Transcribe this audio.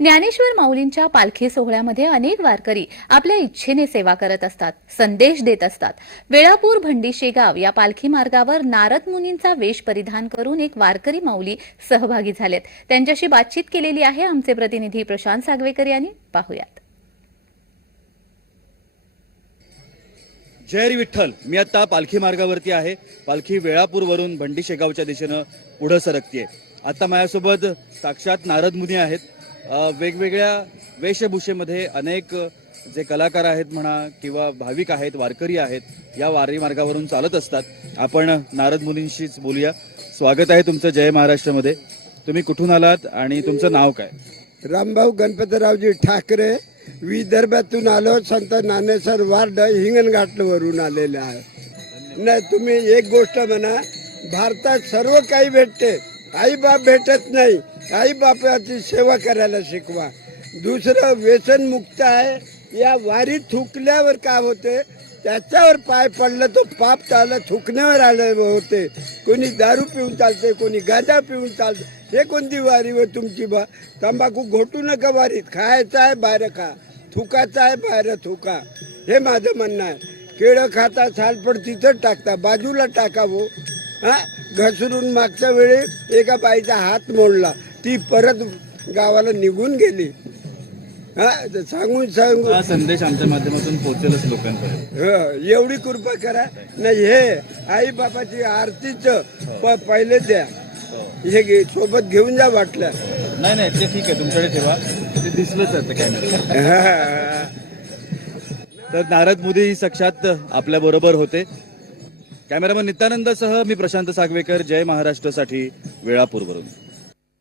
ज्ञानेश्वर माऊलींच्या पालखी सोहळ्यामध्ये अनेक वारकरी आपल्या इच्छेने सेवा करत असतात संदेश देत असतात. वेळापूर भंडी शेगाव या पालखी मार्गावर नारद मुनींचा वेश परिधान करून एक वारकरी माऊली सहभागी झालेत. त्यांच्याशी बातचीत केलेली आहे आमचे प्रतिनिधी प्रशांत सागवेकर यांनी. पाहुयात. जय विठ्ठल. मी आता पालखी मार्गावरती आहे. पालखी वेळापूरवरून भंडी शेगावच्या दिशेनं पुढं सरकतीये. आता माझ्यासोबत साक्षात नारद मुनी आहेत. वेगवेगळ्या वेशभूषेमध्ये अनेक जे कलाकार आहेत म्हणा किंवा भाविक आहेत वारकरी आहेत या वारी मार्गावरून चालत असतात. आपण नारद मुनींशीच बोलूया. स्वागत आहे तुमचं जय महाराष्ट्रामध्ये. तुम्ही कुठून आलात आणि तुमचं नाव काय? रामभाऊ गणपतरावजी ठाकरे विदर्भातून आलो संत नानेसर वार्ड हिंगणघाटवरून आलेले आहे. नाही तुम्ही एक गोष्ट म्हणा भारतात सर्व काही भेटते. आई बाप भेटत नाही. आई बापाची सेवा करायला शिकवा. दुसरं व्यसनमुक्त आहे. या वारी थुकल्यावर काय होते? त्याच्यावर पाय पडलं तो पाप चाललं थुकण्यावर आलं होते. कोणी दारू पिऊन चालते कोणी गांजा पिऊन चालते हे कोणती वारी व तुमची बा? तंबाखू घोटू नका वारीत. खायचं आहे बाहेर खा. थुकाचं आहे बाहेर थुका. हे माझं म्हणणं आहे. केळं खाता सालपड तिथं टाकता. बाजूला टाकावं. हा? घसरून मागच्या वेळी एका बाईचा हात मोडला. ती परत गावाला निघून गेली. हा सांगून सांगून. हा संदेश आमच्या माध्यमातून पोहोचेलच लोकांपर्यंत. हं, एवढी कृपा करा. नाही हे आई बापाची आरतीच पहिले द्या. हे घे सोबत घेऊन जा वाटलं. नाही नाही ते ठीक आहे तुमच्याकडे ठेवा. ते दिसलंच आहे कॅमेरा हा. तर नारद मोदी साक्षात आपल्या बरोबर होते. कॅमेरामन नित्यानंदसह मी प्रशांत सागवेकर. जय महाराष्ट्रासाठी वेळापूरवरून.